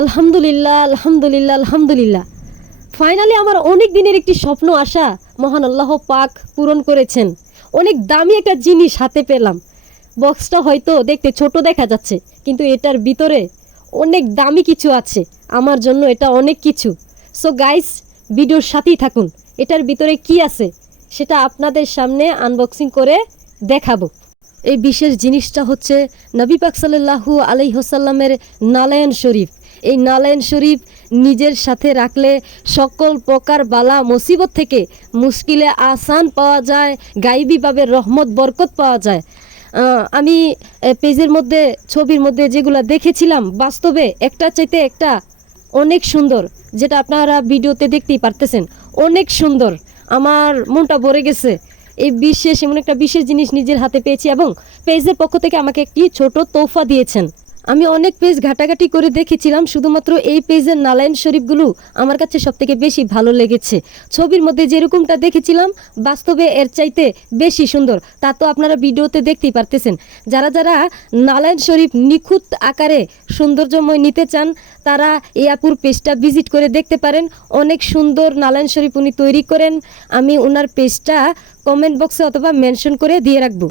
আলহামদুলিল্লাহ, আলহামদুলিল্লাহ, আলহামদুলিল্লাহ। ফাইনালি আমার অনেক দিনের একটি স্বপ্ন আশা মহান আল্লাহ পাক পূরণ করেছেন। অনেক দামি একটা জিনিস হাতে পেলাম। বক্সটা হয়তো দেখতে ছোট দেখা যাচ্ছে, কিন্তু এটার ভিতরে অনেক দামি কিছু আছে। আমার জন্য এটা অনেক কিছু। সো গাইস, ভিডিওর সাথেই থাকুন। এটার ভিতরে কি আছে সেটা আপনাদের সামনে আনবক্সিং করে দেখাবো। এই বিশেষ জিনিসটা হচ্ছে নবী পাক সাল্লাল্লাহু আলাইহি ওয়াসাল্লামের নালায়ন শরীফ। এই নালায়ন শরীফ নিজের সাথে রাখলে সকল প্রকার বালা মুসিবত থেকে মুশকিলে আসান পাওয়া যায়, গাইবীভাবে রহমত বরকত পাওয়া যায়। আমি পেজের মধ্যে ছবির মধ্যে যেগুলো দেখেছিলাম, বাস্তবে একটা চাইতে একটা অনেক সুন্দর, যেটা আপনারা ভিডিওতে দেখতেই পারতেছেন। অনেক সুন্দর, আমার মনটা ভরে গেছে। এই বিশেষ এমন একটা বিশেষ জিনিস নিজের হাতে পেয়েছি এবং পেজের পক্ষ থেকে আমাকে একটি ছোট তোহফা দিয়েছেন। আমি অনেক পেজ ঘাটাঘাটি করে দেখেছিলাম, শুধুমাত্র এই পেজের নালায়ন শরীফগুলো আমার কাছে সবথেকে বেশি ভালো লেগেছে। ছবির মধ্যে যেরকমটা দেখেছিলাম, বাস্তবে এর চাইতে বেশি সুন্দর। তা তো আপনারা ভিডিওতে দেখতেই পারতেছেন। যারা যারা নালায়ন শরীফ নিখুঁত আকারে সৌন্দর্যময় নিতে চান, তারা এই আপুর পেজটা ভিজিট করে দেখতে পারেন। অনেক সুন্দর নালায়ন শরীফ উনি তৈরি করেন। আমি ওনার পেজটা কমেন্ট বক্সে অথবা মেনশন করে দিয়ে রাখবো।